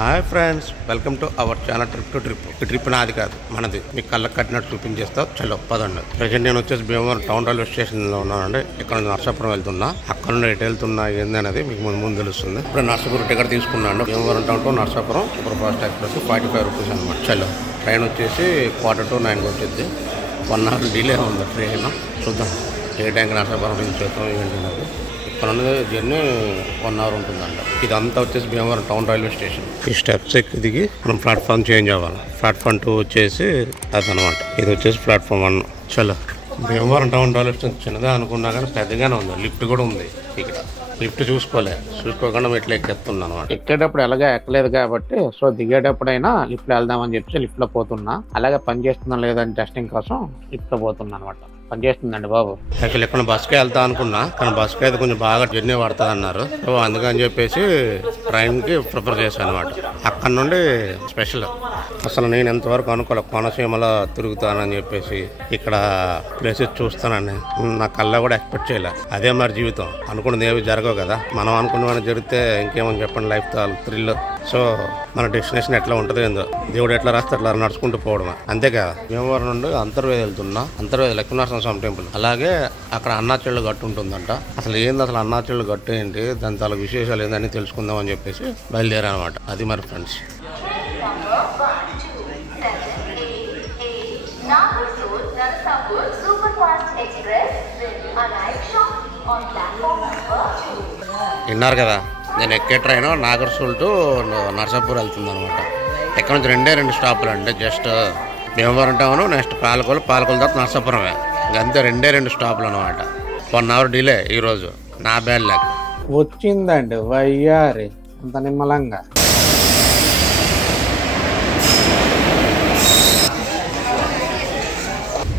Hi friends, welcome to our channel trip. ఈ trip నాది కాదు, మనది. మీకు కళ్ళకు కట్టినట్టు చూపించేస్తా. చలో పదండి. ప్రజెంట్ నేను వచ్చేసి భీమవరం టౌన్ రైల్వే స్టేషన్లో ఉన్నానండి. ఇక్కడ నుంచి నర్సాపురం వెళ్తున్నా. అక్కడ నుండి ఎటు వెళ్తున్నా ఏంది అనేది మీకు ముందు తెలుస్తుంది. ఇప్పుడు నర్సాపురం టికెట్ తీసుకున్నాను. Bhimavaram town to Narsapuram super fast express 45 rupees అనమాట. చలో ట్రైన్ వచ్చేసి 8:45 వచ్చింది. 1 hour డిలే ఉంది ట్రైన్. చూద్దాం ఏ టైంకి నర్సాపురం రీచ్ అవుతాం ఏంటి అనేది. ఇక్కడ ఉన్నది జర్నీ 1 hour ఉంటుందంట. ఇదంతా వచ్చేసి భీమవరం టౌన్ రైల్వే స్టేషన్. ఈ స్టెప్స్ ఎక్కి దిగి మనం ప్లాట్ఫామ్ చేంజ్ అవ్వాలి. ప్లాట్ఫామ్ 2 వచ్చేసి అదనమాట. ఇది వచ్చేసి ప్లాట్ఫామ్ 1. చలో భీమవరం టౌన్ రైల్వే స్టేషన్ చిన్నదే అనుకున్నా కానీ పెద్దగానే ఉంది. లిఫ్ట్ కూడా ఉంది. ఇక్కడ లిఫ్ట్ చూసుకోకుండా ఇట్లా ఎక్కేస్తున్నాను అనమాట. ఎక్కేటప్పుడు ఎలాగా ఎక్కలేదు కాబట్టి సో దిగేటప్పుడైనా లిఫ్ట్లో వెళ్దామని చెప్పి లిఫ్ట్లో పోతున్నా. అలాగే పని చేస్తున్నా లేదని టెస్టింగ్ కోసం లిఫ్ట్లో పోతున్నా అనమాట. పనిచేస్తుందండి బాబు. యాక్చువల్ ఎక్కడ బస్కే వెళ్తా అనుకున్నా, కానీ బస్కి అయితే కొంచెం బాగా జర్నీ పడుతుంది అన్నారు. సో అందుకని చెప్పేసి ట్రైన్కి ప్రిపేర్ చేశాను అనమాట. అక్కడ నుండి స్పెషల్ అసలు నేను ఎంతవరకు అనుకోలే కోనసీమలో తిరుగుతానని చెప్పేసి ఇక్కడ ప్లేసెస్ చూస్తానని నా కళ్ళ కూడా ఎక్స్పెక్ట్ చేయలే. అదే మరి జీవితం. అనుకున్నది ఏవి జరగవు కదా. మనం అనుకున్నవన్నీ జరిగితే ఇంకేమని చెప్పండి, లైఫ్ థ్రిల్. సో మన డెస్టినేషన్ ఎట్లా ఉంటుందో ఏందో, దేవుడు ఎట్లా రాస్తే అట్లా నడుచుకుంటూ పోవడమే, అంతే కదా. భీమవరం నుండి అంతర్వేది వెళ్తున్నా. అంతర్వేది లక్ష్మీనరసింహ స్వామి టెంపుల్. అలాగే అక్కడ అన్నాచెళ్ళు గట్టు ఉంటుందంట. అసలు ఏంది అసలు అన్నాచెళ్ళు గట్టు ఏంటి, దాని చాలా విశేషాలు ఏందని తెలుసుకుందాం అని చెప్పేసి బయలుదేరా అనమాట. అది మరి ఫ్రెండ్స్. విన్నారు కదా, నేను ఎక్కే ట్రైన్ నాగర్సూల్ టు నర్సాపూర్ వెళ్తుంది అనమాట. ఎక్కడ నుంచి 2 స్టాపులు అండి. Just Bhimavaram town, next Palakollu తర్వాత నర్సాపురమే. ఇంకంతే 2 స్టాపులు అనమాట. 1 hour డిలే ఈరోజు. నా బ్యాడ్ లక్ వచ్చిందండి వయ్యారి అంత నిమ్మలంగా.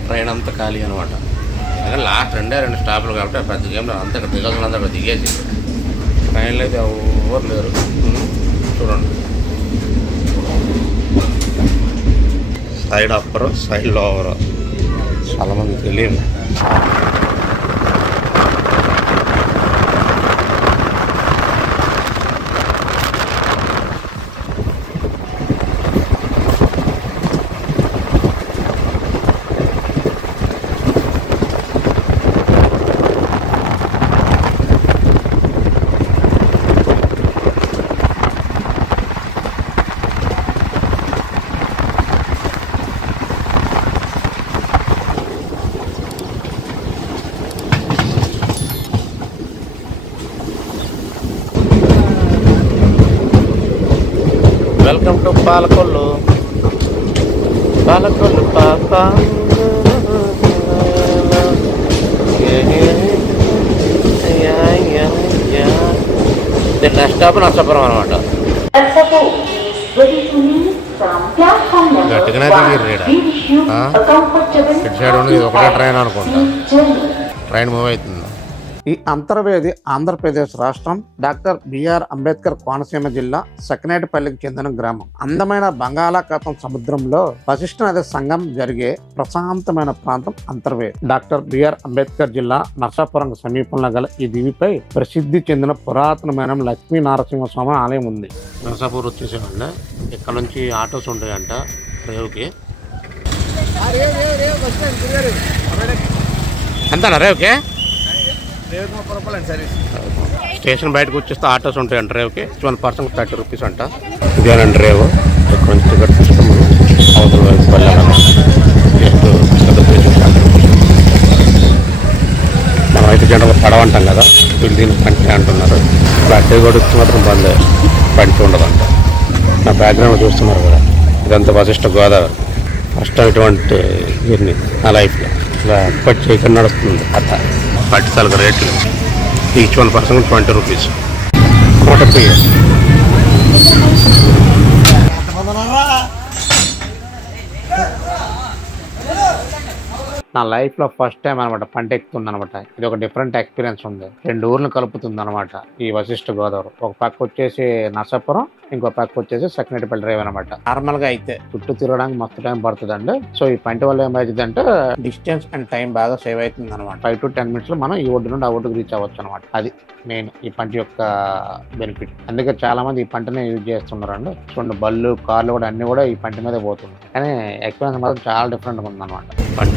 ట్రైన్ అంతా ఖాళీ అనమాట. లాస్ట్ 2 స్టాపులు కాబట్టి పెద్ద గేమ్లో అంతా ఇక్కడ దిగాల్సిన అంతా ఇక్కడ దిగేసి ట్రైన్లో అయితే ఎవరు లేరు. చూడండి, సైడ్ అప్పరు సైడ్ లోవరు చాలామంది తెలియదు. వెల్కమ్ టు పాలకొల్లు పాప. నెక్స్ట్ స్టాప్ నర్సాపురం అనమాట. గట్టిగానే దిగిర్రీడ. ఇటు సైడ్ ఉన్నది ఒకటే ట్రైన్ అనుకుంటా. ట్రైన్ మూవ్ అవుతుంది. ఈ అంతర్వేది ఆంధ్రప్రదేశ్ రాష్ట్రం డాక్టర్ బిఆర్ అంబేద్కర్ కోనసీమ జిల్లా సకినేటిపల్లికి చెందిన గ్రామం. అందమైన బంగాళాఖాతం సముద్రంలో వశిష్ఠ నది సంగం జరిగే ప్రశాంతమైన ప్రాంతం అంతర్వేది. డాక్టర్ బిఆర్ అంబేద్కర్ జిల్లా నర్సాపురం సమీపంలో గల ఈ దీవిపై ప్రసిద్ధి చెందిన పురాతనమైన లక్ష్మీ నరసింహస్వామి ఆలయం ఉంది. నర్సాపూర్ వచ్చేసేవాళ్ళ ఇక్కడ నుంచి ఆటోస్ ఉంటాయంట రేవుకి. అంతేనా రేవుకి? స్టేషన్ బయటకు వచ్చేస్తే ఆటోస్ ఉంటాయంట రేవుకి. 1 person 30 రూపీస్ అంట. ఇదేనండి రేవు. ఇక్కడ నుంచి టికెట్ తీసుకుని అవతల వైపు వెళ్ళాలన్నమాట. మనం అయితే జనరల్గా పడవ అంటాం కదా, వీళ్ళు దీన్ని పంటి అంటున్నారు. ఇప్పుడు అడ్డే కూడా మాత్రం బంద్, పంటి ఉండదంట. నా బ్యాక్గ్రౌండ్ చూస్తున్నారు కదా, ఇదంతా వశిష్ఠ గోదావరి. ఫస్ట్ ఇటువంటి జర్నీ నా లైఫ్లో. ఇలా పట్టి ఇక్కడ నడుస్తుంది అట్లా. పట్టిసలకు రేట్లు ఈచ్ 1 person 20 రూపీస్. నా లైఫ్లో ఫస్ట్ టైం అనమాట పంట ఎక్కుతుంది అనమాట. ఇది ఒక డిఫరెంట్ ఎక్స్పీరియన్స్ ఉంది. 2 ఊర్లు కలుపుతుంది అనమాట ఈ వశిష్ఠ గోదావరి. ఒక పక్క వచ్చేసి నర్సాపురం, ఇంకో పక్క వచ్చేసి సకినేటిపల్లి డ్రైవ్ అనమాట. నార్మల్ గా అయితే చుట్టూ తిరగడానికి మస్తు టైం పడుతుందండి. సో ఈ పంట వల్ల ఏమైతుంది అంటే డిస్టెన్స్ అండ్ టైం బాగా సేవ్ అవుతుంది అనమాట. 5 to 10 minutes లో మనం ఈ ఒడ్డు నుండి ఆ ఒడ్డుకు రీచ్ అవ్వచ్చు అనమాట. అది మెయిన్ ఈ పంట యొక్క బెనిఫిట్. అందుకే చాలా మంది ఈ పంటనే యూజ్ చేస్తున్నారండి. చూడండి బళ్ళు కార్లు కూడా అన్ని కూడా ఈ పంట మీదే పోతున్నాయి. కానీ ఎక్స్పీరియన్స్ మాత్రం చాలా డిఫరెంట్ గా ఉందన్నమాట. పంట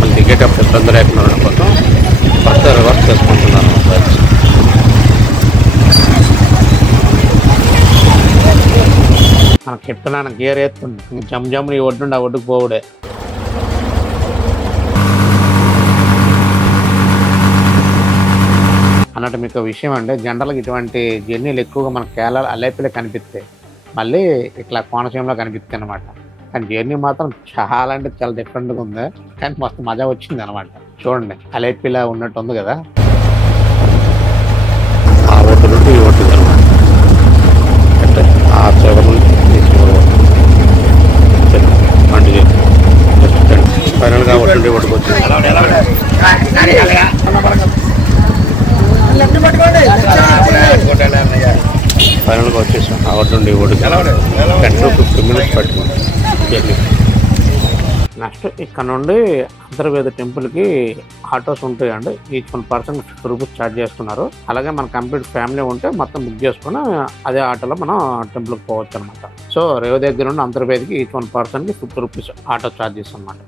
మళ్ళీ దిగేటప్పుడు ఇబ్బంది లేకుండా కోసం ఫస్ట్ రివర్స్ చేసుకుంటున్నాను. మనకు చెప్తున్నాను గేర్ ఎత్తుంది జమ్ జమ్ ఈ ఒడ్డు ఆ ఒడ్డుకు పోవుడే. అన్నట్టు మీకు విషయం అంటే జనరల్గా ఇటువంటి జర్నీలు ఎక్కువగా మన కేరళ అలేపిలో కనిపిస్తాయి, మళ్ళీ ఇట్లా కోనసీమలో కనిపిస్తాయి అనమాట. కానీ జర్నీ మాత్రం చాలా అంటే చాలా డిఫరెంట్గా ఉంది, కానీ మస్తు మజా వచ్చింది అనమాట. చూడండి అలేపిలా ఉన్నట్టు ఉంది కదా, ఆ ఒడ్డు నుండి ఈ ఒడ్డు అనమాట. అంటే ఆ చివరి నుండి ఫైనల్గా ఒడ్డు ఒడ్డుకు వచ్చింది. ఫైనల్గా వచ్చేసాం ఆ ఒడ్డు నుండి ఒడ్డుకి. 10 to 15 minutes పట్టింది జర్నీ. నెక్స్ట్ ఇక్కడ నుండి అంతర్వేద టెంపుల్కి ఆటోస్ ఉంటాయండి. ఈచ్ 1 person 50 rupees ఛార్జ్ చేస్తున్నారు. అలాగే మన కంప్లీట్ ఫ్యామిలీ ఉంటే మొత్తం బుక్ చేసుకుని అదే ఆటోలో మనం టెంపుల్కి పోవచ్చు అనమాట. సో రేవు దగ్గర నుండి అంతర్వేదికి ఈచ్ 1 personకి 50 rupees ఆటో ఛార్జెస్ అనమాట.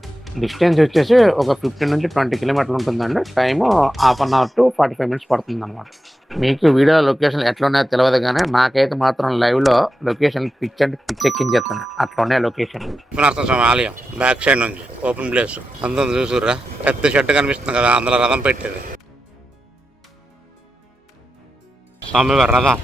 డిస్టెన్స్ వచ్చేసి ఒక 15 నుంచి 20 kilometers ఉంటుందండి. టైము 1/2 hour to 45 minutes పడుతుంది అనమాట. మీకు వీడియో లొకేషన్ ఎట్లా ఉన్నాయో తెలియదు, కానీ నాకైతే మాత్రం లైవ్లో లొకేషన్ పిచ్ అంటే పిచ్ ఎక్కించేస్తాను. అట్లా ఉన్నాయి లొకేషన్. వినాయక ఆలయం బ్యాక్ సైడ్ నుంచి ఓపెన్ ప్లేస్ అంతా చూసుర్రా, పెద్ద షెడ్ కనిపిస్తుంది కదా, అందులో రథం పెట్టేది స్వామివారి రథం.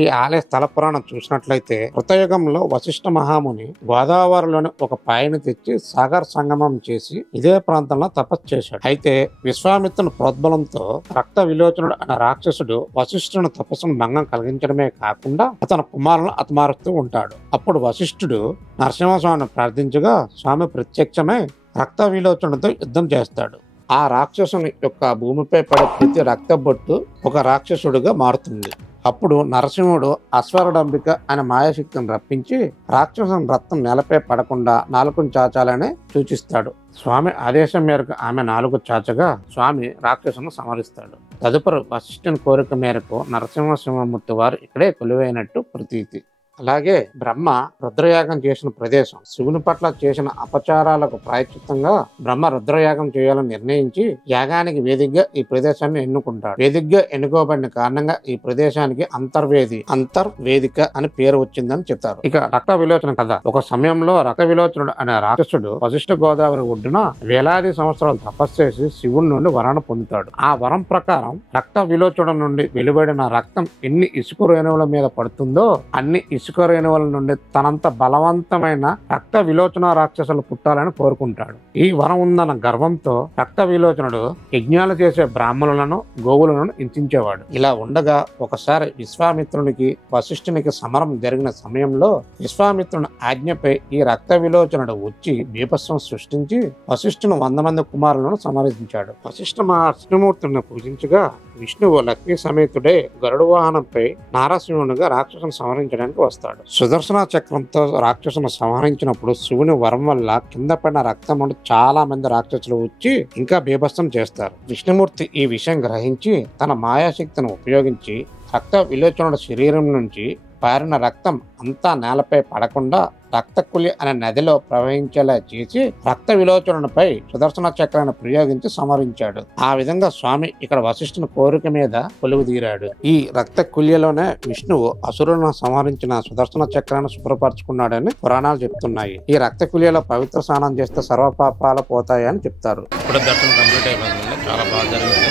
ఈ ఆలయ స్థల పురాణం చూసినట్లయితే కృతయుగంలో వశిష్ఠ మహాముని గోదావరిలోని ఒక పాయని తెచ్చి సాగర్ సంగమం చేసి ఇదే ప్రాంతంలో తపస్సు చేశాడు. అయితే విశ్వామిత్రుని ప్రోద్బలంతో రక్త విలోచనుడు అనే రాక్షసుడు వశిష్ఠుని తపస్సును భంగం కలిగించడమే కాకుండా అతని కుమారులను హతమారుస్తూ ఉంటాడు. అప్పుడు వశిష్ఠుడు నరసింహస్వామిని ప్రార్థించగా స్వామి ప్రత్యక్షమై రక్త విలోచనతో యుద్ధం చేస్తాడు. ఆ రాక్షసుని యొక్క భూమిపై పడే ప్రతి రక్త బొట్టు ఒక రాక్షసుడిగా మారుతుంది. అప్పుడు నరసింహుడు అశ్వరడంబిక అనే మాయాశక్తిని రప్పించి రాక్షసుని రక్తం నేలపై పడకుండా నాలుకను చాచాలని సూచిస్తాడు. స్వామి ఆదేశం మేరకు ఆమె నాలుగు చాచగా స్వామి రాక్షసును సంహరిస్తాడు. తదుపరి వశిష్ఠుని కోరిక మేరకు నరసింహసింహమూర్తి వారు ఇక్కడే కొలువైనట్టు ప్రతీతి. అలాగే బ్రహ్మ రుద్రయాగం చేసిన ప్రదేశం. శివుని పట్ల చేసిన అపచారాలకు ప్రాయశ్చిత్తంగా బ్రహ్మ రుద్రయాగం చేయాలని నిర్ణయించి యాగానికి వేదికగా ఈ ప్రదేశాన్ని ఎన్నుకుంటాడు. వేదికగా ఎన్నుకోబడిన కారణంగా ఈ ప్రదేశానికి అంతర్వేదిక అని పేరు వచ్చిందని చెప్తారు. ఇక రక్త విలోచన కథ. ఒక సమయంలో రక్త విలోచనుడు అనే రాక్షసుడు వశిష్ఠ గోదావరి ఒడ్డున వేలాది సంవత్సరాలు తపస్సు చేసి శివుని నుండి వరాన్ని పొందుతాడు. ఆ వరం ప్రకారం రక్త విలోచన నుండి వెలువడిన రక్తం ఎన్ని ఇసుక రేణువుల మీద పడుతుందో అన్ని ఇసుక రేణువుల నుండి తనంత బలవంతమైన రక్త విలోచన రాక్షసులు పుట్టాలని కోరుకుంటాడు. ఈ వరం ఉందన్న గర్వంతో రక్త విలోచనుడు యజ్ఞాలు చేసే బ్రాహ్మణులను గోవులను హింసించేవాడు. ఇలా ఉండగా ఒకసారి విశ్వామిత్రునికి వశిష్ఠునికి సమరం జరిగిన సమయంలో విశ్వామిత్రుని ఆజ్ఞపై ఈ రక్త విలోచనుడు వచ్చి బీభత్సం సృష్టించి వశిష్ఠును 100 మంది కుమారులను సంహరించాడు. వశిష్ఠ విష్ణుమూర్తిని పూజించగా విష్ణువు లక్ష్మీ సమేతుడే గరుడ వాహనంపై నారసింహునిగా రాక్షసును సంహరించడానికి వస్తాడు. సుదర్శన చక్రంతో రాక్షసును సంహరించినప్పుడు శివుని వరం వల్ల కింద పడిన రక్తం చాలా మంది రాక్షసులు వచ్చి ఇంకా బీభత్సం చేస్తారు. విష్ణుమూర్తి ఈ విషయం గ్రహించి తన మాయాశక్తిని ఉపయోగించి రక్త విలోచనుడు శరీరం నుంచి పారిన రక్తం అంతా నేలపై పడకుండా రక్తకులి అనే నదిలో ప్రవహించేలా చేసి రక్త విలోచనపై సుదర్శన చక్రాన్ని ప్రయోగించి సంహరించాడు. ఆ విధంగా స్వామి ఇక్కడ వశిష్ఠుని కోరిక మీద కొలువు తీరాడు. ఈ రక్త కుల్యలోనే విష్ణువు అసురులను సంహరించిన సుదర్శన చక్రాన్ని శుభ్రపరచుకున్నాడని పురాణాలు చెప్తున్నాయి. ఈ రక్త కుల్యలో పవిత్ర స్నానం చేస్తే సర్వపాపాలు పోతాయని చెప్తారు. ఇప్పుడు దర్శనం కంప్లీట్ అయిపోయింది, చాలా బాగా జరిగింది.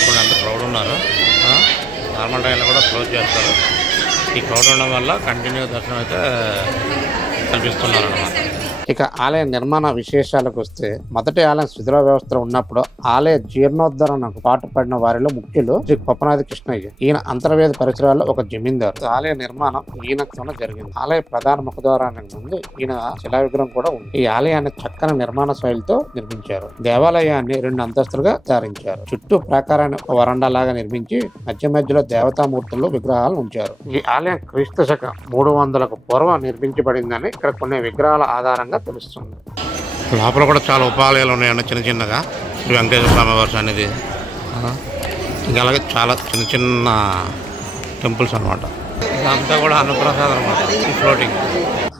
ఇప్పుడు అంత క్రౌడ్ ఉన్నారు. నార్మల్ టైంలో కూడా క్లోజ్ చేస్తారు. ఈ క్రౌడ్ ఉండడం వల్ల కంటిన్యూ దర్శనం అయితే కల్పిస్తున్నారు అన్నమాట. ఇక ఆలయ నిర్మాణ విశేషాలకు వస్తే మొదటి ఆలయం శిథిల వ్యవస్థలో ఉన్నప్పుడు ఆలయ జీర్ణోద్ధరణకు పాటుపడిన వారిలో ముఖ్యులు శ్రీ కొప్పనాది కృష్ణయ్య. ఈయన అంతర్వేద పరిసరాల్లో ఒక జమీందారు. ఆలయ నిర్మాణం ఈయనతోనే జరిగింది. ఆలయ ప్రధాన ముఖద్వారానికి ముందు ఈయన శిలా విగ్రహం కూడా ఉంది. ఈ ఆలయాన్ని చక్కని నిర్మాణ శైలితో నిర్మించారు. దేవాలయాన్ని 2 అంతస్తులుగా తయారించారు. చుట్టూ ప్రాకారాన్ని ఒక వరండా లాగా నిర్మించి మధ్య మధ్యలో దేవతామూర్తులు విగ్రహాలను ఉంచారు. ఈ ఆలయం క్రీస్తు శకం 300కు పూర్వం నిర్మించబడిందని ఇక్కడ కొన్ని విగ్రహాల ఆధారంగా తెలుస్తుంది. లోపల కూడా చాలా ఉపాలయాలు ఉన్నాయండి, చిన్న చిన్నగా. శ్రీ వెంకటేశ్వర స్వామి వారి అనేది ఇంకా అలాగే చాలా చిన్న చిన్న టెంపుల్స్ అనమాట. ఇదంతా కూడా అన్నప్రసాదం అనమాట. ఈ ఫ్లోటింగ్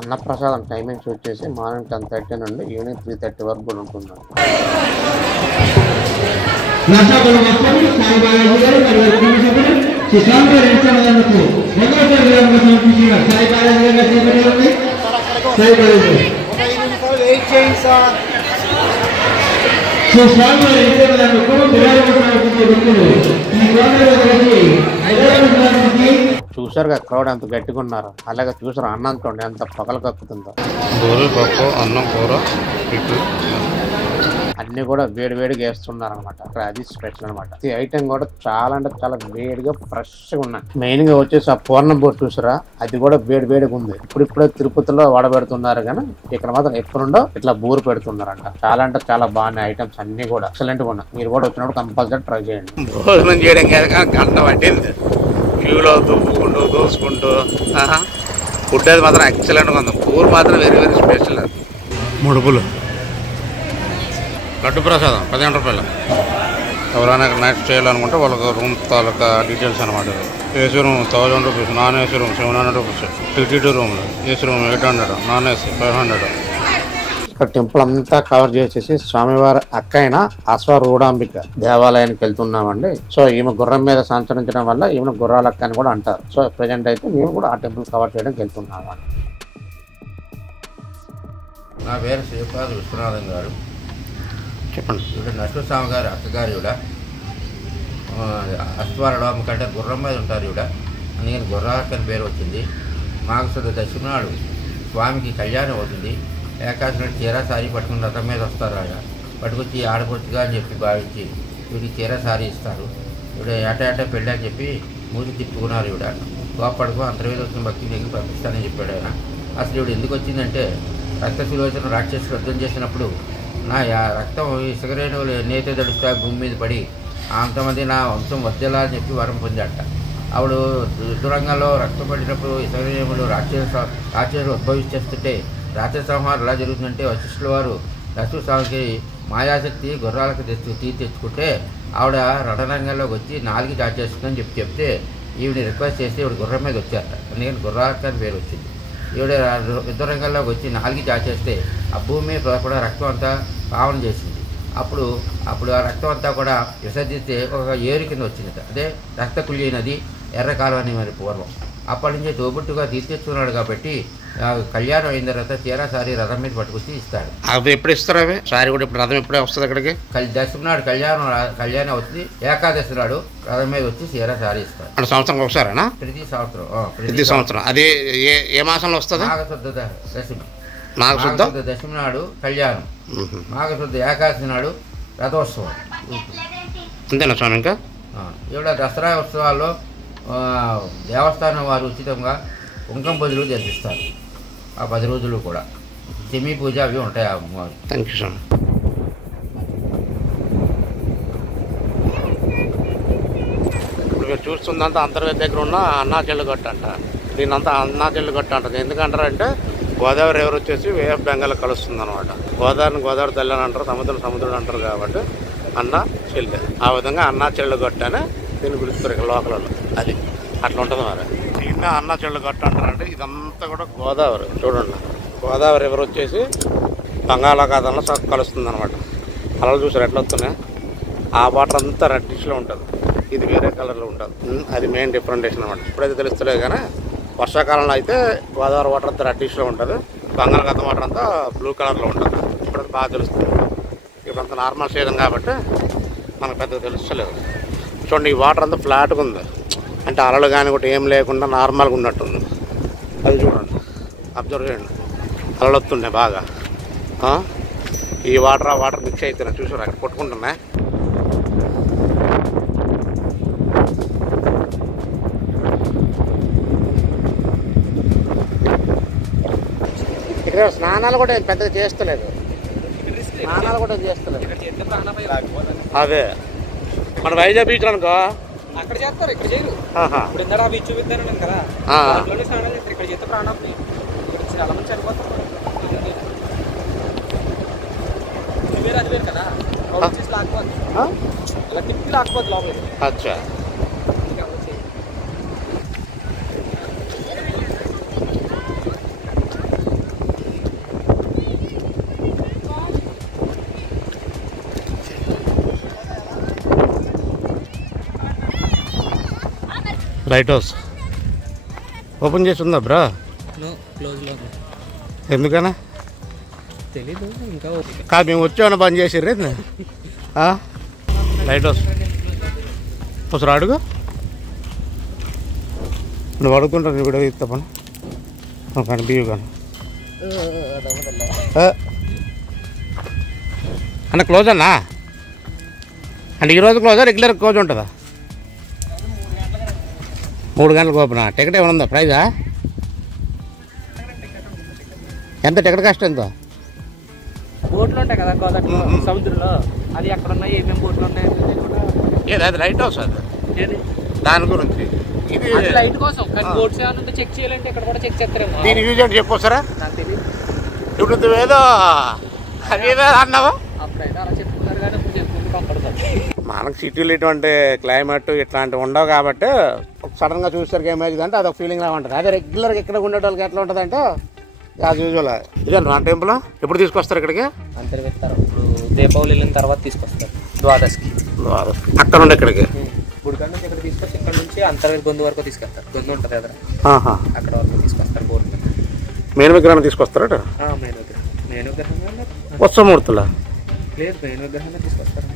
అన్నప్రసాదం టైమింగ్స్ వచ్చేసి మార్నింగ్ 10:30 నుండి ఈవినింగ్ 3:30 వరకు కూడా ఉంటుంది. చూసారుగా క్రౌడ్ ఎంత గట్టిగా ఉన్నారు. అలాగే చూసారు అన్నంతో ఎంత పగల కక్కుతుందో. పప్పు, అన్నం, కూర అన్ని కూడా వేడి వేడిగా వేస్తున్నారు అనమాట. అక్కడ అది స్పెషల్ అనమాట. ఈ ఐటెం కూడా చాలా అంటే చాలా వేడిగా ఫ్రెష్ గా ఉన్నాయి. మెయిన్ గా వచ్చేసి ఆ పూర్ణం బోర్డు చూసారా, అది కూడా వేడి వేడిగా ఉంది. ఇప్పుడే తిరుపతిలో వడబెడుతున్నారు కానీ ఇక్కడ మాత్రం ఎప్పుడుండో ఇట్లా బూరు పెడుతున్నారంట. చాలా అంటే చాలా బాగున్నాయి ఐటమ్స్ అన్ని కూడా ఎక్సలెంట్ గా ఉన్నాయి. మీరు కూడా వచ్చినప్పుడు కంపల్సరీ ట్రై చేయండి. భోజనం చేయడం గంట పట్టింది. క్యూలో దుప్పుకుంటూ దోసుకుంటూ ఫుడ్ అది మాత్రం ఎక్సలెంట్గా ఉంది. పూర్ మాత్రం వెరీ వెరీ స్పెషల్. ముడుపులు లడ్డు ప్రసాదం 15 రూపాయలు. ఎవరైనా ఇక్కడ నైట్ చేయాలనుకుంటే వాళ్ళకి రూమ్ తాలూకా డీటెయిల్స్ అనమాట. AC room 1000 rupees, non AC room 700 rupees, TTD రూమ్లు ఏసీ రూమ్ 800, నాన్ ఏసీ 500. ఇక్కడ టెంపుల్ అంతా కవర్ చేసేసి స్వామివారి అక్క అయిన అశ్వరూఢాంబిక దేవాలయానికి వెళ్తున్నామండి. సో ఈమె గుర్రం మీద సంచరించడం వల్ల ఈమె గుర్రాలక్క అని కూడా అంటారు. సో ప్రజెంట్ అయితే మేము కూడా ఆ టెంపుల్ కవర్ చేయడానికి వెళ్తున్నాము. నా పేరు శ్రీపాద విశ్వనాథం గారు. చెప్పండి. ఇక్కడ నరసింహస్వామి గారు అక్కగారు ఇవిడ అశ్వారడం కంటే గుర్రం మీద ఉంటారు. ఇవిడ నేను గుర్రాలక్కని పేరు వచ్చింది. మాఘశుద్ధ దశమి నాడు స్వామికి కళ్యాణం అవుతుంది. ఏకాదశి నాడు చీర సారీ పట్టుకుని రథం మీద వస్తారు. ఆయన పట్టుకొచ్చి ఆడపడుచుగా అని చెప్పి భావించి వీడికి చీర సారీ ఇస్తారు. ఇవిడ ఏటా పెళ్ళి అని చెప్పి మూసి తిప్పుకున్నారు. ఇవిడ గోపడుకు అంతర్వేద వచ్చిన భక్తి దగ్గర పంపిస్తానని చెప్పాడు ఆయన. అసలు ఇవిడ ఎందుకు వచ్చిందంటే రక్తశిలోచన రాక్షసులు యుద్ధం చేసినప్పుడు నా రక్తం ఇసుకరేణువులు ఎన్నైతే దడుస్తా భూమి మీద పడి అంతమంది నా వంశం వద్దెలా అని చెప్పి వరం పొందాట. ఆవిడ యుద్ధరంగంలో రక్తం పడినప్పుడు ఇసుకరేణువులు రాక్షసులు ఉద్భవించేస్తుంటే రాక్షస సంహారం ఎలా జరుగుతుందంటే వశిష్ఠుల వారు నరసింహస్వామికి మాయాశక్తి గుర్రాలకు తెచ్చుకుంటే ఆవిడ రణరంగంలోకి వచ్చి 4 చాచేస్తుందని చెప్తే ఈవిడ రిక్వెస్ట్ చేసి ఈవిడ గుర్రం మీద వచ్చారట. అందుకని గుర్రాలక్క అని పేరు వచ్చింది. ఈవిడ యుద్ధరంగంలోకి వచ్చి 4 చాచేస్తే ఆ భూమి మీద కూడా రక్తం అంతా పావన చేసింది. అప్పుడు ఆ రక్తం అంతా కూడా విసర్జిస్తే ఒక ఏరు కింద వచ్చిందట. అదే రక్తకుల్య నది, ఎర్రకాలం అని మరి పూర్వం. అప్పటి నుంచి తోబుట్టుగా తీర్చేస్తున్నాడు కాబట్టి కళ్యాణం అయిన తర్వాత చీర సారీ రథం మీద పట్టుకొచ్చి ఇస్తాడు. అవి ఎప్పుడు ఇస్తారు? అవి సారీ కూడా ఇప్పుడు రథం ఎప్పుడే వస్తుంది అక్కడికి? దశమి నాడు కళ్యాణం అవుతుంది. ఏకాదశి నాడు రథం మీద వచ్చి చీర సారీ ఇస్తాడు. అంటే సంవత్సరం ఒకసారేనా? ప్రతి సంవత్సరం. అది ఏ మాసంలో వస్తుంది? మాఘశుద్ధ దశమి. మాఘశుద్ధ దశమి నాడు కళ్యాణం, మాఘశుద్ధ ఏకాదశి నాడు రథోత్సవం. అంతేనా స్వామి? ఇంకా ఈవిడ దసరా ఉత్సవాల్లో దేవస్థానం వారు ఉచితంగా కుంకుమ బదులు జరిపిస్తారు. ఆ 10 రోజులు కూడా సెమీ పూజ అవి ఉంటాయి. థ్యాంక్ యూ స్వామి. ఇప్పుడు మీరు చూస్తుందంతా అంతర్వేది దగ్గర ఉన్న అన్నాచెల్లుగట్టు అంట. దీనంతా అన్నాచెల్లుగట్టు అంటది. ఎందుకంటారంటే గోదావరి రివర్ వచ్చేసి వే ఆఫ్ బెంగాల్ కలుస్తుంది అనమాట. గోదావరి తల్లి అని అంటారు, సముద్రం అంటారు కాబట్టి అన్నా చెల్లి. ఆ విధంగా అన్నాచెల్లుగట్టు అని దీన్ని పిలుస్తారు ఇక్కడ లోకల్లో. అది అట్లా ఉంటుంది మరి. దీన్ని అన్నాచెల్లుగట్టు అంటారంటే ఇదంతా కూడా గోదావరి. చూడండి, గోదావరి రివర్ వచ్చేసి బంగాళాఖాతంలో కలుస్తుంది అనమాట. అలలు చూసారు ఎట్లా వస్తున్నాయి. ఆ వాటర్ అంతా రెడ్డిష్లో ఉంటుంది, ఇది వేరే కలర్లో ఉంటుంది. అది మెయిన్ డిఫరెంటేషన్ అనమాట. ఇప్పుడైతే తెలుస్తలేదు కానీ వర్షాకాలంలో అయితే గోదావరి వాటర్ అంతా రెడ్డిష్లో ఉంటుంది, బంగాళాఖాతం వాటర్ అంతా బ్లూ కలర్లో ఉంటుంది. ఇప్పుడైతే బాగా తెలుస్తుంది. ఇప్పుడంతా నార్మల్ సీజన్ కాబట్టి మనకు పెద్దగా తెలుస్తలేదు. చూడండి, ఈ వాటర్ అంతా ఫ్లాట్గా ఉంది, అంటే అలలు కానీ ఒకటి ఏం లేకుండా నార్మల్గా ఉన్నట్టుంది. అది చూడండి, అబ్జర్వ్ చేయండి. అలలు వస్తున్నాయి బాగా. ఈ వాటర్ ఆ వాటర్ మిక్స్ అవుతున్నా చూసారు అక్కడ కొట్టుకుంటున్నా. ఇక్కడ స్నానాలు కూడా పెద్దగా చేస్తలేదు, స్నానాలు కూడా చేస్తలేదు. అదే మన వైజాగ్ బీచ్ అనుకో అక్కడ చేస్తారు, ఇక్కడ చేయరు. ఇప్పుడు ఇందా బీచ్ చూపిద్దాను కదా, దాంట్లోనే స్నానాలు చేస్తారు. ఇక్కడ చేస్తే ప్రాణాలు ఇక్కడ చాలా మంది చనిపోతారు. అది వేరు కదా, వచ్చేసి లాక్కోద్దు, అలా తిప్పి లాక్కోద్దు లోపలికి. అచ్చా లైట్ హౌస్ ఓపెన్ చేసి ఉందా బ్రా? క్లోజ్లో ఎందుకనా తెలీదు ఇంకా. కాదు మేము వచ్చామన్నా బంద్ చేసిర్రే లైట్ హౌస్. ఒకసారి అడుగు, నువ్వు అడుగుతుంటావు, నీ వీడియో ఇస్తా పని కానీ బియ్యం కానీ అన్న క్లోజ్ అన్నా అంటే ఈరోజు క్లోజా రెగ్యులర్ క్లోజ్ ఉంటుందా? 3 గంటలకు ఓపెన్. టికెట్ ఏమైనా ఉందా? ప్రైజా ఎంత? టికెట్ కాస్ట్ ఎంత? బోట్లు ఉంటాయి కదా గోదావరిలో, సముద్రంలో, అది ఎక్కడ ఉన్నాయి, ఏమేమి బోట్లు ఉన్నాయి. ఏది అది లైట్ హౌస్? అది దాని గురించి ఇది లైట్ కోసం. కానీ బోట్స్ ఏమైనా చెక్ చేయాలంటే ఇక్కడ కూడా చెక్ చేస్తారేమో. దీని యూజ్ అంటే చెప్పొస్తారా? నాకు తెలియదు. ఇప్పుడు నువ్వేదో అదేదో అన్నావా? అప్పుడైతే అలా చెప్పుకున్నారు కానీ ఇప్పుడు చెప్పుకుంటూ కంపడతారు. మనకు సిటీలు ఇటువంటి క్లైమేట్ ఇట్లాంటివి ఉండవు కాబట్టి సడన్గా చూసేసరికి ఏమైంది అంటే అదొక ఫీలింగ్ లా ఉంటుంది. అదే రెగ్యులర్గా ఇక్కడ ఉండేటోళ్ళకి ఎట్లా ఉంటుంది అంటే యాజ్ యూజువల్. ఇదే నా టెంపుల్ ఎప్పుడు తీసుకొస్తారు ఇక్కడికి? అంతర్వేస్తారు. ఇప్పుడు దీపావళి వెళ్ళిన తర్వాత తీసుకొస్తారు, ద్వాదశికి. అక్కడ నుండి ఇక్కడికి గుడికాడ నుంచి ఇక్కడ తీసుకొచ్చి ఇక్కడ నుంచి అంతర్వేది గొంతు వరకు తీసుకెళ్తారు. గొంతు ఉంటుంది కదా, అక్కడ వరకు తీసుకొస్తారు. బోట్ మెయిన్ విగ్రహాన్ని తీసుకొస్తారట. మెయిన్ విగ్రహం, మెయిన్ విగ్రహం ఉత్సవమూర్తులా? లేదు, మెయిన్ విగ్రహాన్ని తీసుకొస్తారు.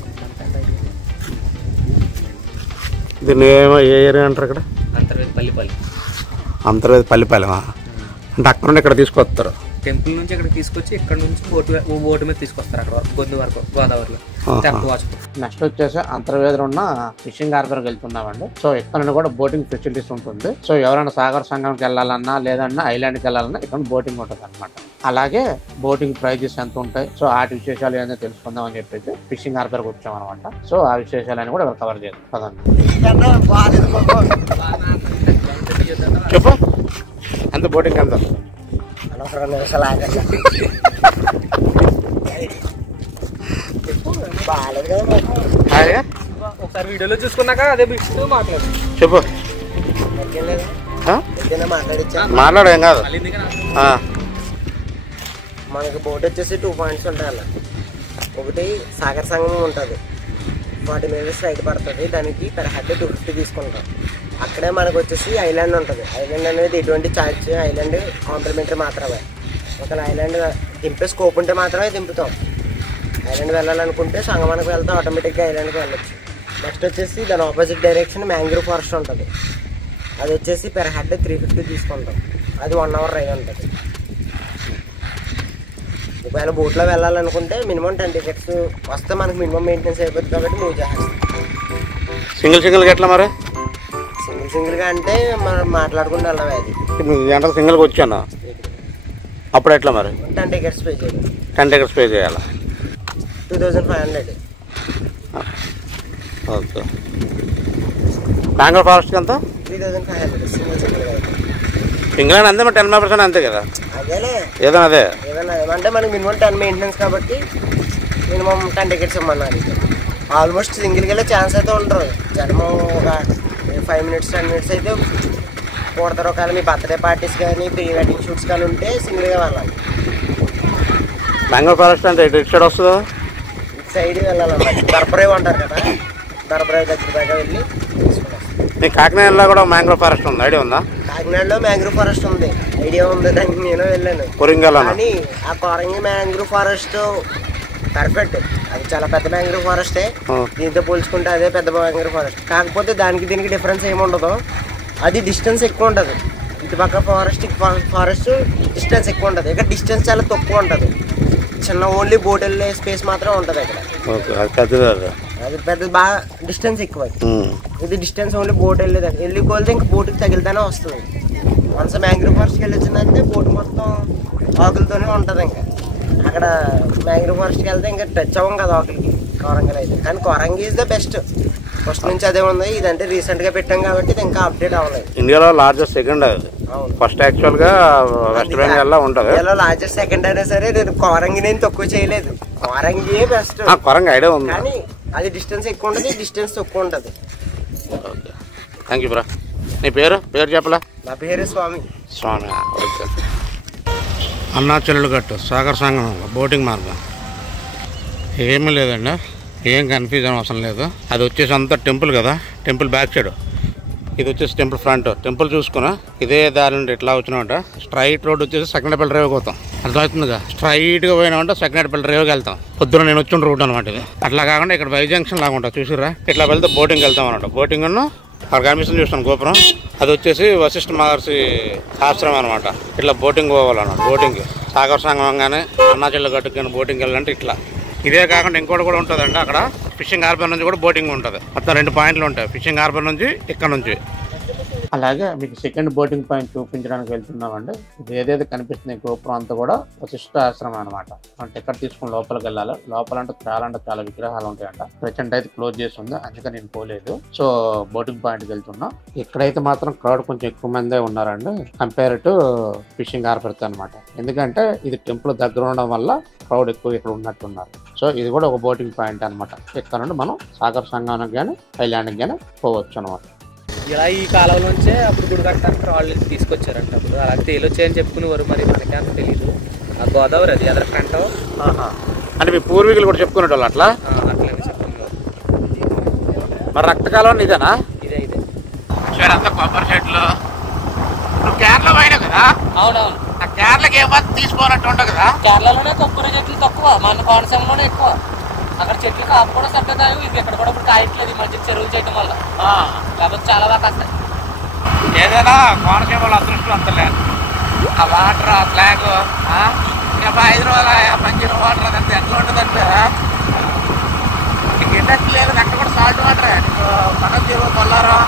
దీన్ని ఏ ఏరియా అంటారు ఇక్కడ? అంతర్వేది పల్లిపల్లి. అంతర్వేది పల్లిపాలెమా? అంటే అక్కడ నుండి ఇక్కడ తీసుకొస్తారు. టెంపుల్ నుంచి ఇక్కడ తీసుకొచ్చి ఇక్కడ నుంచి బోటు మీద తీసుకొస్తారు అక్కడ వరకు, గొంతు వరకు, గోదావరిలో. నెక్స్ట్ వచ్చేసి అంతర్వేదిలో ఉన్న ఫిషింగ్ హార్బర్కి వెళ్తున్నామండి. సో ఇక్కడ నుండి కూడా బోటింగ్ ఫెసిలిటీస్ ఉంటుంది. సో ఎవరైనా సాగర్ సంగంకి వెళ్ళాలన్నా లేదన్నా ఐలాండ్కి వెళ్ళాలన్నా ఇక్కడ బోటింగ్ ఉంటుంది అనమాట. అలాగే బోటింగ్ ప్రైజెస్ ఎంత ఉంటాయి, సో వాటి విశేషాలు ఏదైనా తెలుసుకుందాం అని చెప్పేసి ఫిషింగ్ హార్బర్కి వచ్చాం అనమాట. సో ఆ విశేషాలని కూడా కవర్ చేద్దాం పదండి. చెప్పు ఎంత బోటింగ్ ఎంత? ఒకసారి వీడియోలో చూసుకున్నాక అదే బిట్స్ మాట్లాడు. చెప్పు, మాట్లాడేం కాదు. మనకి బోట్ వచ్చేసి 2 పాయింట్స్ ఉంటాయి అన్న. ఒకటి సాగర్ సంగమం ఉంటుంది, 40 minutes రైడ్ పడుతుంది. దానికి పెర్ హెడ్ 250 తీసుకుంటాం. అక్కడే మనకు వచ్చేసి ఐలాండ్ ఉంటుంది. ఐలాండ్ అనేది ఎటువంటి ఛార్జ్, ఐలాండ్ కాంప్లిమెంటరీ మాత్రమే. ఒక ఐలాండ్ దింపే స్కోప్ ఉంటే మాత్రమే దింపుతాం. ఐలాండ్ వెళ్ళాలనుకుంటే సంగమానికి వెళ్తే ఆటోమేటిక్గా ఐలాండ్కి వెళ్ళచ్చు. నెక్స్ట్ వచ్చేసి దాని ఆపోజిట్ డైరెక్షన్ మ్యాంగ్రూవ్ ఫారెస్ట్ ఉంటుంది. అది వచ్చేసి పెర్ హెడ్ 350 తీసుకుంటాం. అది 1 hour రైడ్ ఉంటుంది. ఒకవేళ బోట్లో వెళ్ళాలనుకుంటే మినిమం 10 tickets వస్తే మనకు మినిమం మెయింటెనెన్స్ అయిపోతుంది కాబట్టి మూవ్ చేస్తాం. సింగిల్గా ఎట్లా మరి? సింగిల్గా అంటే మనం మాట్లాడుకుంటూ వెళ్ళాం. అది గంటలు సింగిల్గా వచ్చాను అప్పుడు ఎట్లా మరి? 10 tickets పే చేయాలి. 10 tickets పే చేయాలా? 2500. ఓకే. బెంగళూరు ఫారెస్ట్కి ఎంత? 3500 సింగిల్గా అయితే. సింగిల్ అంతే మరి 10 members అంతే కదా? అదేలే ఏదైనా అదే ఏదైనా అంటే మనకి మినిమం 10 మెయింటెనెన్స్ కాబట్టి మినిమం 10 tickets ఇమ్మన్నారు. ఆల్మోస్ట్ సింగిల్కి వెళ్ళే ఛాన్స్ అయితే ఉండరు. జనం ఒక 5 minutes 10 minutes అయితే కూడతారు. ఒకవేళ మీ బర్త్డే పార్టీస్ కానీ ప్రీ వెడ్డింగ్ షూట్స్ కానీ ఉంటే సింగిల్గా వెళ్ళాలి. బెంగళూరు ఫారెస్ట్ అంటే ఇటు సైడ్ వస్తుందా? ఇటు సైడ్ వెళ్ళాలన్నమాట. దర్బరేవ్ అంటారు కదా, దర్బరేవ్ దగ్గర దాకా వెళ్ళి తీసుకున్నాం. నీకు కాకినాడలో కూడా మ్యాంగ్రోవ్ ఫారెస్ట్ ఉంది, ఐడియా ఉందా? కాకినాడలో మ్యాంగ్రూవ్ ఫారెస్ట్ ఉంది, ఐడియా ఉంది. దానికి నేను వెళ్ళాను. కొరింగల్ కానీ ఆ కొరంగి మ్యాంగ్రూవ్ ఫారెస్ట్ పర్ఫెక్ట్. అది చాలా పెద్ద మ్యాంగ్రూవ్ ఫారెస్టే. దీంతో పోల్చుకుంటే అదే పెద్ద మ్యాంగ్రూవ్ ఫారెస్ట్. కాకపోతే దానికి దీనికి డిఫరెన్స్ ఏముండదు. అది డిస్టెన్స్ ఎక్కువ ఉంటుంది. ఇటుపక్క ఫారెస్ట్ డిస్టెన్స్ ఎక్కువ ఉంటుంది. ఇక్కడ డిస్టెన్స్ చాలా తక్కువ ఉంటుంది. చిన్న ఓన్లీ బోట్ వెళ్ళే స్పేస్ మాత్రం ఉంటుంది అక్కడ. ఓకే, అది పెద్దది. అది పెద్ద బాగా డిస్టెన్స్ ఎక్కువ. ఇది డిస్టెన్స్ ఓన్లీ బోట్ వెళ్ళేది. వెళ్ళి కోలితే ఇంకా బోట్కి తగిలితేనే వస్తుంది. వన్స్ మ్యాంగ్రూవ్ ఫారెస్ట్కి వెళ్ళొచ్చిందంటే బోట్ మొత్తం ఆకులతోనే ఉంటుంది. ఇంకా అక్కడ మ్యాంగ్రూవ్ ఫారెస్ట్కి వెళ్తే ఇంకా టచ్ అవ్వం కదా ఆకులకి కోరంగిలో అయితే. కానీ Korangi is the best. First నుంచి అదే ఉంది. ఇదంటే రీసెంట్గా పెట్టాం కాబట్టి ఇది ఇంకా అప్డేట్ అవ్వలేదు. ఇండియాలో లార్జెస్ట్ సెకండ్ అది. ఫస్ట్ యాక్చువల్గా వెస్ట్ బెంగాల్లో ఉంటుంది. ఇండియాలో లార్జెస్ట్ సెకండ్ అయినా సరే నేను కోరంగి నేను తక్కువ చేయలేదు. కోరంగి బెస్ట్. కోరంగి ఐడియా ఉంది కానీ అది డిస్టెన్స్ ఎక్కువ ఉంటుంది, డిస్టెన్స్ తక్కువ ఉంటుంది. ఓకే, థ్యాంక్ యూ బ్రా. నీ పేరు చెప్పలా? నా పేరు స్వామి. ఓకే. అన్నాచెల్లెలు గట్టు సాగర్ సంగమం బోటింగ్ మార్గం. ఏమీ లేదండి, ఏం కన్ఫ్యూజన్ అవసరం లేదు. అది వచ్చేసి అంతా టెంపుల్ కదా, టెంపుల్ బ్యాక్ సైడ్. ఇది వచ్చేసి టెంపుల్ ఫ్రంట్. టెంపుల్ చూసుకున్నా ఇదే దారి నుండి ఎట్లా వచ్చినామంట స్ట్రైట్ రోడ్ వచ్చేసి సెకండపల్లి రేవుకి పోతాం. అర్థమవుతుందిగా, స్ట్రైట్గా పోయినామంటే సెకండపల్లి రేవుకి వెళ్తాం. పొద్దున నేను వచ్చిన రూట్ అనమాట ఇది. అట్లా కాకుండా ఇక్కడ వై జంక్షన్ లాగా ఉంటుంది చూసిరా, ఇట్లా వెళ్తే బోటింగ్ వెళ్తాం అనమాట. బోటింగ్ అక్కడ కనిపిస్తుంది చూస్తాను గోపురం, అది వచ్చేసి వశిష్ఠ మహర్షి ఆశ్రమం అనమాట. ఇట్లా బోటింగ్ పోవాలన్నమాట. బోటింగ్ సాగర్ సంగమం కానీ అన్నాచెల్లెలు గట్టుకు కానీ బోటింగ్ వెళ్ళాలంటే ఇట్లా. ఇదే కాకుండా ఇంకోటి కూడా ఉంటుందండి, అక్కడ ఫిషింగ్ హార్బర్ నుంచి కూడా బోటింగ్ ఉంటుంది. మొత్తం 2 పాయింట్లు ఉంటాయి, ఫిషింగ్ హార్బర్ నుంచి ఇక్కడ నుంచి. అలాగే మీకు సెకండ్ బోటింగ్ పాయింట్ చూపించడానికి వెళ్తున్నామండి. ఇది ఏదైతే కనిపిస్తుంది గోపురం అంతా కూడా వశిష్ఠ ఆశ్రమం అనమాట. మనం టికెట్ తీసుకుని లోపలికి వెళ్ళాలి. లోపల అంటే చాలా విగ్రహాలు ఉంటాయంట. ప్రెసెంట్ అయితే క్లోజ్ చేసి ఉంది, అందుకని నేను పోలేదు. సో బోటింగ్ పాయింట్కి వెళ్తున్నా. ఇక్కడైతే మాత్రం క్రౌడ్ కొంచెం ఎక్కువ మందే ఉన్నారండి కంపేర్ టు ఫిషింగ్ హార్బర్తో అనమాట. ఎందుకంటే ఇది టెంపుల్ దగ్గర ఉండడం వల్ల క్రౌడ్ ఎక్కువ ఇక్కడ ఉన్నట్టున్నారు. సో ఇది కూడా ఒక బోటింగ్ పాయింట్ అనమాట. ఇక్కడ నుండి మనం సాగర్ సంగమానికి కానీ ఐలాండ్కి కానీ పోవచ్చు అనమాట. ఇలా ఈ కాలంలోంచే అప్పుడు గుడి కట్టడానికి రాళ్ళు తీసుకొచ్చారంట. అప్పుడు అలాగే తేలొచ్చాయని చెప్పుకునేవారు, మరి మనకి అంత తెలీదు. ఆ గోదావరి అది ఎదర ఫ్రంట్ అంటే మీ పూర్వీకులు కూడా చెప్పుకునే వాళ్ళు అట్లా అట్లనే చెప్పుకునేవారు. మరి రక్తకాలం ఇదేనా? ఇదే అంతా కొబ్బరి చెట్లు. కేరళ పోయినా కదా? అవునవును. ఆ కేరళకి ఏమాత్రం తీసుకోవాలంటూ ఉండదు కదా? కేరళలోనే కొబ్బరి చెట్లు తక్కువ, మన కోనసీమలోనే ఎక్కువ. అక్కడ చెట్లు కాపు కూడా సరిగ్గా కాదు. ఇది ఎక్కడ కూడా ఇప్పుడు కాయట్లేదు ఈ మధ్య చెరువులు చేయడం వల్ల. కాబట్టి చాలా బాగా కాస్తాయి. ఏదైనా కోనసీమలో అదృష్టం అంతలేదు. ఆ వాటర్, ఆ ఫ్లాగ్, ఇంకా హైదరాబాద్ మంచి వాటర్ అదంతా ఎట్లా ఉంటుందంటే నీకు ఇండస్ట్రీ లేదు. అక్కడ కూడా సాల్ట్ వాటరే. నీకు మనం చెరువు కొల్లారం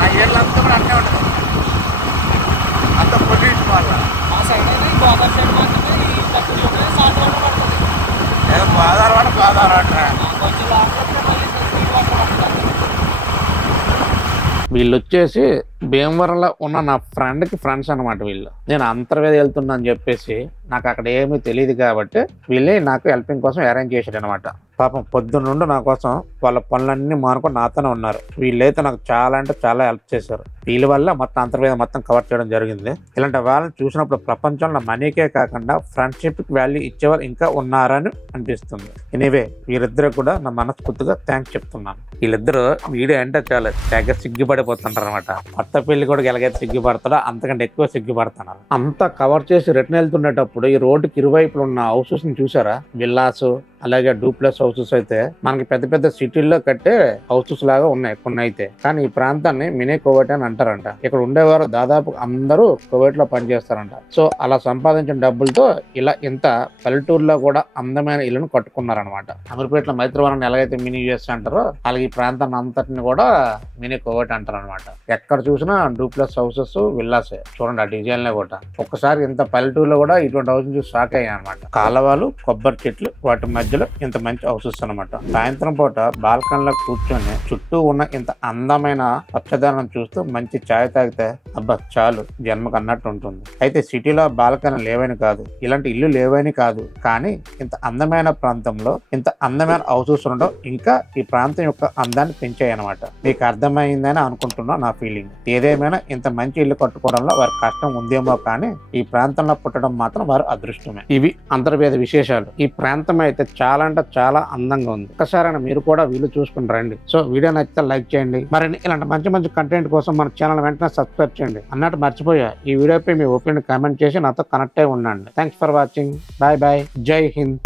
ఆ ఏళ్ళంతా కూడా అట్లే ఉంటుంది. అంత పొల్యూషన్ వల్ల ఆ సైడ్ అయితే గోదావరి సైడ్ మాత్రమే ఈ తక్కువ సాల్ట్ వాటర్ పడుతుంది. గోదావరి వాటర్ కొంచెం లాంగ్ మళ్ళీ స్వీట్ వాటర్ పడుతుంది. వీళ్ళు వచ్చేసి భీమవరంలో ఉన్న నా ఫ్రెండ్కి ఫ్రెండ్స్ అనమాట. వీళ్ళు నేను అంతర్వేది వెళ్తున్నా అని చెప్పేసి నాకు అక్కడ ఏమీ తెలియదు కాబట్టి వీళ్ళే నాకు హెల్పింగ్ కోసం అరేంజ్ చేశాడు అనమాట. పాపం పొద్దున్న నుండి నా కోసం వాళ్ళ పనులన్నీ మానుకొని నాతోనే ఉన్నారు. వీళ్ళైతే నాకు చాలా అంటే చాలా హెల్ప్ చేశారు. వీళ్ళ వల్ల మొత్తం అంతర్వేది మొత్తం కవర్ చేయడం జరిగింది. ఇలాంటి వాళ్ళని చూసినప్పుడు ప్రపంచంలో మనీకే కాకుండా ఫ్రెండ్షిప్కి వాల్యూ ఇచ్చేవాళ్ళు ఇంకా ఉన్నారని అనిపిస్తుంది. ఎనీవే వీళ్ళిద్దరు కూడా నా మనస్ఫూర్తిగా థ్యాంక్స్ చెప్తున్నాను. వీళ్ళిద్దరు వీడియో అంటే చాలా తెగ సిగ్గుపడిపోతుంటారు అనమాట. కొత్త పెళ్లి కూడా ఎలాగైతే సిగ్గుపడతాడో అంతకంటే ఎక్కువ సిగ్గుపడుతున్నారు. అంతా కవర్ చేసి రిటర్న్ వెళ్తుండేటప్పుడు ఈ రోడ్డుకి ఇరువైపులు ఉన్న హౌసెస్ ని చూసారా? విల్లాస్ అలాగే డూప్లెక్స్ హౌసెస్ అయితే మనకి పెద్ద పెద్ద సిటీల్లో కట్టే హౌసెస్ లాగా ఉన్నాయి కొన్ని అయితే. కానీ ఈ ప్రాంతాన్ని మినీ కోవైట్ అని అంటారంట. ఇక్కడ ఉండేవారు దాదాపు అందరూ కోవైట్ లో పనిచేస్తారంట. సో అలా సంపాదించిన డబ్బులతో ఇలా ఇంత పల్లెటూరులో కూడా అందమైన ఇల్లును కట్టుకున్నారనమాట. అమీర్పేటలో మైత్రివనం ఎలాగైతే మినీ యూఎస్ అంటారో అలాగే ఈ ప్రాంతాన్ని అంతటిని కూడా మినీ కోవైట్ అంటారు అనమాట. ఎక్కడ చూసినా డూప్లెక్స్ హౌసెస్ విల్లాసే. చూడండి ఆ డిజైన్ లో కూడా. ఒక్కసారి ఇంత పల్లెటూరులో కూడా ఇటువంటి హౌస్ చూసి షాక్ అయ్యాయి అనమాట. కాలవాలు, కొబ్బరి చెట్లు, వాటి మధ్యలో ఇంత మంచి హౌసెస్ అనమాట. సాయంత్రం పూట బాల్కన్ లో కూర్చొని చుట్టూ ఉన్న ఇంత అందమైన పచ్చదనం చూస్తూ మంచి ఛాయ్ తాగితే అబ్బా చాలు జన్మకు అన్నట్టు ఉంటుంది. అయితే సిటీలో బాల్కన్ లేవని కాదు, ఇలాంటి ఇల్లు లేవని కాదు, కానీ ఇంత అందమైన ప్రాంతంలో ఇంత అందమైన హౌసెస్ ఉండడం ఇంకా ఈ ప్రాంతం యొక్క అందాన్ని పెంచాయి అనమాట. మీకు అర్థమైందని అనుకుంటున్నా నా ఫీలింగ్. ఏదేమైనా ఇంత మంచి ఇల్లు కట్టుకోవడంలో వారి కష్టం ఉందేమో కానీ ఈ ప్రాంతంలో పుట్టడం మాత్రం వారు అదృష్టమే. ఇవి అంతర్వేద విశేషాలు. ఈ ప్రాంతం అయితే చాలా అంటే చాలా అందంగా ఉంది. ఒక్కసారైనా మీరు కూడా వీళ్ళు చూసుకుని రండి. సో వీడియో నచ్చితే లైక్ చేయండి. మరి ఇలాంటి మంచి మంచి కంటెంట్ కోసం మన ఛానల్ వెంటనే సబ్స్క్రైబ్ చేయండి. అన్నట్టు మర్చిపోయా, ఈ వీడియోపై మీ ఒపీనియన్ కామెంట్ చేసి నాతో కనెక్ట్ అయి ఉండండి. Thanks for watching. Bye bye. జై హింద్.